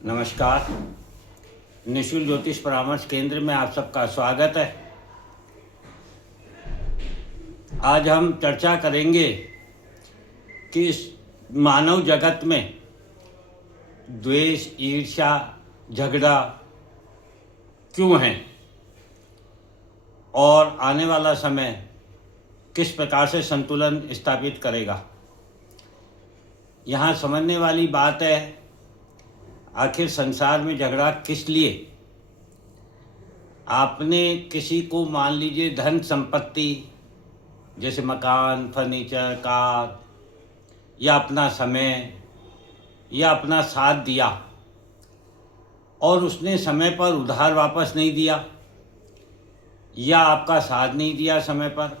नमस्कार। निशुल्क ज्योतिष परामर्श केंद्र में आप सबका स्वागत है। आज हम चर्चा करेंगे कि इस मानव जगत में द्वेष, ईर्ष्या, झगड़ा क्यों है और आने वाला समय किस प्रकार से संतुलन स्थापित करेगा। यहाँ समझने वाली बात है, आखिर संसार में झगड़ा किस लिए। आपने किसी को मान लीजिए धन संपत्ति जैसे मकान, फर्नीचर, कार या अपना समय या अपना साथ दिया और उसने समय पर उधार वापस नहीं दिया या आपका साथ नहीं दिया समय पर,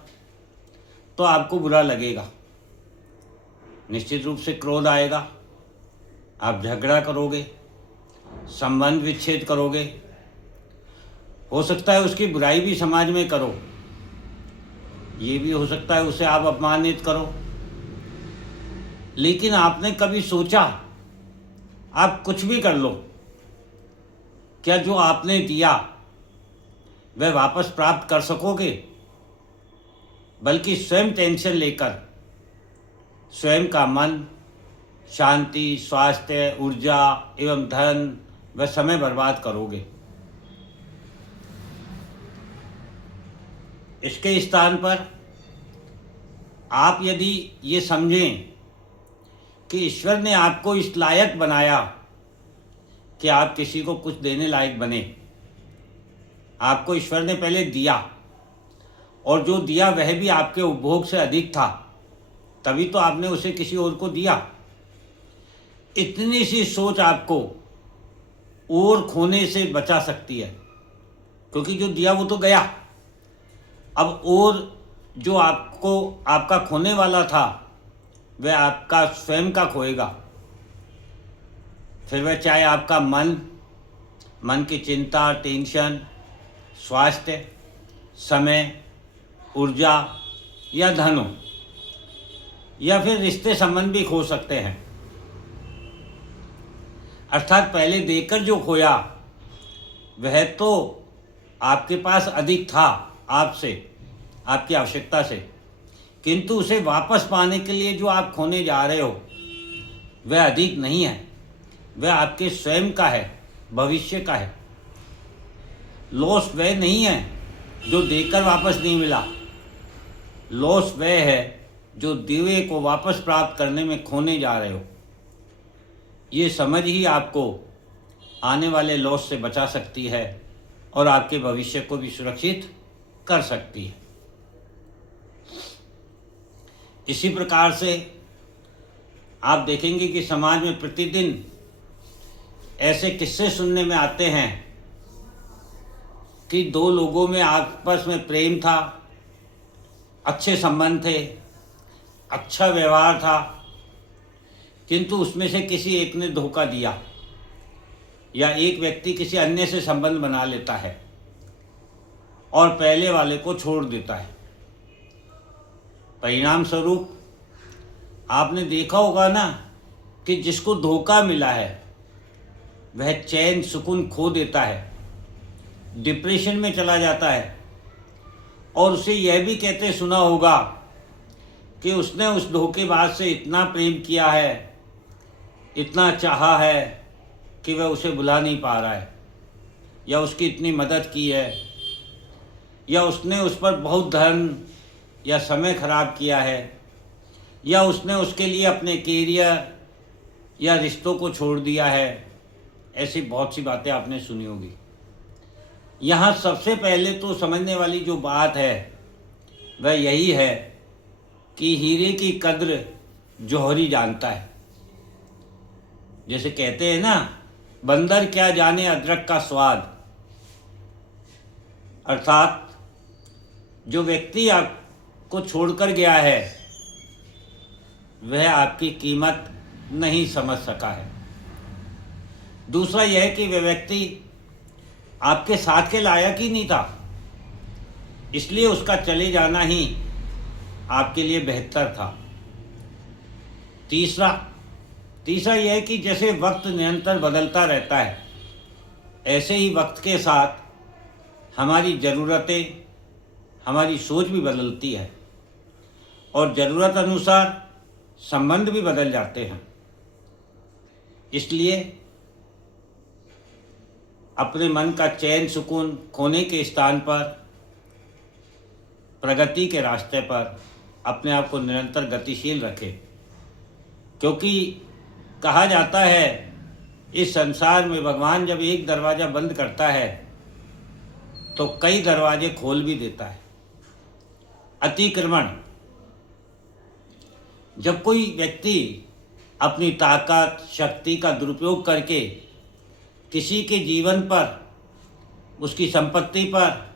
तो आपको बुरा लगेगा, निश्चित रूप से क्रोध आएगा, आप झगड़ा करोगे, संबंध विच्छेद करोगे, हो सकता है उसकी बुराई भी समाज में करो, ये भी हो सकता है उसे आप अपमानित करो। लेकिन आपने कभी सोचा, आप कुछ भी कर लो, क्या जो आपने दिया वह वापस प्राप्त कर सकोगे? बल्कि स्वयं टेंशन लेकर स्वयं का मन, शांति, स्वास्थ्य, ऊर्जा एवं धन व समय बर्बाद करोगे। इसके स्थान पर आप यदि ये समझें कि ईश्वर ने आपको इस लायक बनाया कि आप किसी को कुछ देने लायक बने। आपको ईश्वर ने पहले दिया और जो दिया वह भी आपके उपभोग से अधिक था, तभी तो आपने उसे किसी और को दिया। इतनी सी सोच आपको और खोने से बचा सकती है, क्योंकि जो दिया वो तो गया। अब और जो आपको आपका खोने वाला था वह आपका स्वयं का खोएगा। फिर वह चाहे आपका मन की चिंता, टेंशन, स्वास्थ्य, समय, ऊर्जा या धन हो, या फिर रिश्ते संबंध भी खो सकते हैं। अर्थात पहले देकर जो खोया वह तो आपके पास अधिक था आपसे, आपकी आवश्यकता से, किंतु उसे वापस पाने के लिए जो आप खोने जा रहे हो वह अधिक नहीं है, वह आपके स्वयं का है, भविष्य का है। लॉस वह नहीं है जो देकर वापस नहीं मिला, लॉस वह है जो दिए को वापस प्राप्त करने में खोने जा रहे हो। ये समझ ही आपको आने वाले लॉस से बचा सकती है और आपके भविष्य को भी सुरक्षित कर सकती है। इसी प्रकार से आप देखेंगे कि समाज में प्रतिदिन ऐसे किस्से सुनने में आते हैं कि दो लोगों में आपस में प्रेम था, अच्छे संबंध थे, अच्छा व्यवहार था, किंतु उसमें से किसी एक ने धोखा दिया या एक व्यक्ति किसी अन्य से संबंध बना लेता है और पहले वाले को छोड़ देता है। परिणाम स्वरूप आपने देखा होगा ना कि जिसको धोखा मिला है वह चैन सुकून खो देता है, डिप्रेशन में चला जाता है और उसे यह भी कहते सुना होगा कि उसने उस धोखेबाज से इतना प्रेम किया है, इतना चाहा है कि वह उसे भुला नहीं पा रहा है, या उसकी इतनी मदद की है, या उसने उस पर बहुत धन या समय खराब किया है, या उसने उसके लिए अपने कैरियर या रिश्तों को छोड़ दिया है। ऐसी बहुत सी बातें आपने सुनी होगी। यहाँ सबसे पहले तो समझने वाली जो बात है वह यही है कि हीरे की कद्र जौहरी जानता है। जैसे कहते हैं ना, बंदर क्या जाने अदरक का स्वाद। अर्थात जो व्यक्ति आपको छोड़कर गया है वह आपकी कीमत नहीं समझ सका है। दूसरा यह कि वह व्यक्ति आपके साथ के लायक ही नहीं था, इसलिए उसका चले जाना ही आपके लिए बेहतर था। तीसरा, तीसरा यह है कि जैसे वक्त निरंतर बदलता रहता है, ऐसे ही वक्त के साथ हमारी ज़रूरतें, हमारी सोच भी बदलती है और ज़रूरत अनुसार संबंध भी बदल जाते हैं। इसलिए अपने मन का चैन सुकून खोने के स्थान पर प्रगति के रास्ते पर अपने आप को निरंतर गतिशील रखें, क्योंकि कहा जाता है इस संसार में भगवान जब एक दरवाज़ा बंद करता है तो कई दरवाजे खोल भी देता है। अतिक्रमण, जब कोई व्यक्ति अपनी ताकत शक्ति का दुरुपयोग करके किसी के जीवन पर, उसकी संपत्ति पर,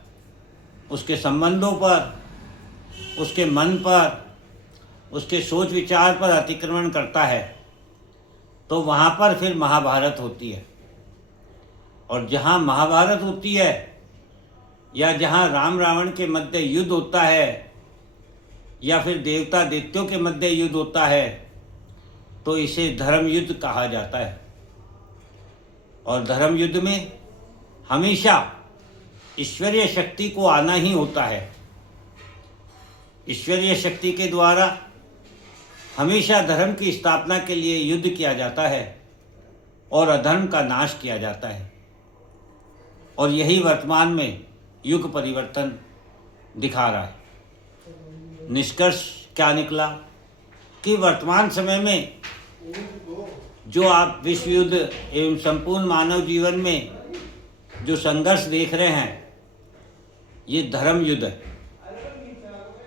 उसके संबंधों पर, उसके मन पर, उसके सोच विचार पर अतिक्रमण करता है, तो वहाँ पर फिर महाभारत होती है। और जहाँ महाभारत होती है या जहाँ राम रावण के मध्य युद्ध होता है या फिर देवता दैत्यों के मध्य युद्ध होता है, तो इसे धर्म युद्ध कहा जाता है। और धर्म युद्ध में हमेशा ईश्वरीय शक्ति को आना ही होता है। ईश्वरीय शक्ति के द्वारा हमेशा धर्म की स्थापना के लिए युद्ध किया जाता है और अधर्म का नाश किया जाता है। और यही वर्तमान में युग परिवर्तन दिखा रहा है। निष्कर्ष क्या निकला कि वर्तमान समय में जो आप विश्व युद्ध एवं संपूर्ण मानव जीवन में जो संघर्ष देख रहे हैं, ये धर्म युद्ध है,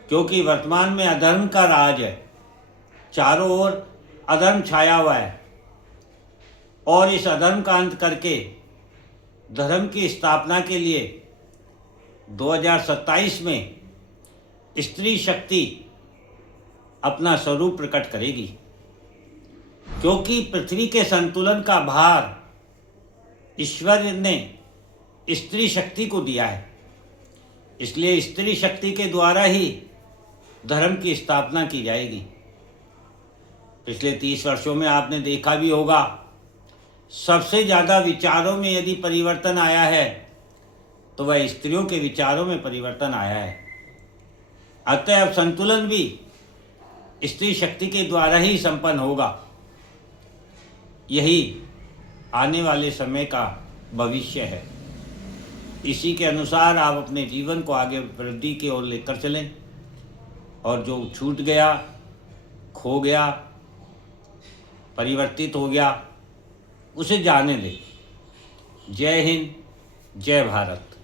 क्योंकि वर्तमान में अधर्म का राज है। चारों ओर अधर्म छाया हुआ है और इस अधर्म का अंत करके धर्म की स्थापना के लिए 2027 में स्त्री शक्ति अपना स्वरूप प्रकट करेगी, क्योंकि पृथ्वी के संतुलन का भार ईश्वर ने स्त्री शक्ति को दिया है। इसलिए स्त्री शक्ति के द्वारा ही धर्म की स्थापना की जाएगी। पिछले 30 वर्षों में आपने देखा भी होगा, सबसे ज़्यादा विचारों में यदि परिवर्तन आया है तो वह स्त्रियों के विचारों में परिवर्तन आया है। अतः अब संतुलन भी स्त्री शक्ति के द्वारा ही संपन्न होगा। यही आने वाले समय का भविष्य है। इसी के अनुसार आप अपने जीवन को आगे वृद्धि की ओर लेकर चलें और जो छूट गया, खो गया, परिवर्तित हो गया, उसे जाने दें। जय हिंद, जय भारत।